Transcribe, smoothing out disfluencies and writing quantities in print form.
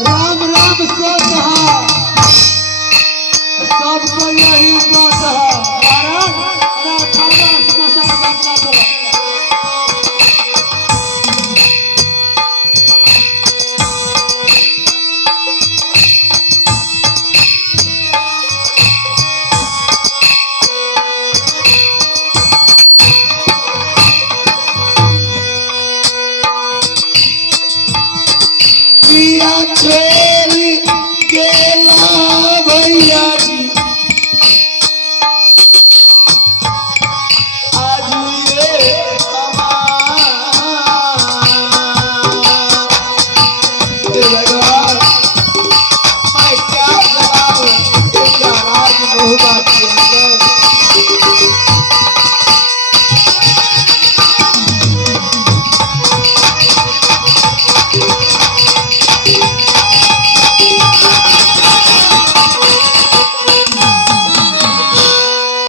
राम राम से कहा सबको यही बात है। महाराज अरे खाना स्मशान घाटला बोला। Three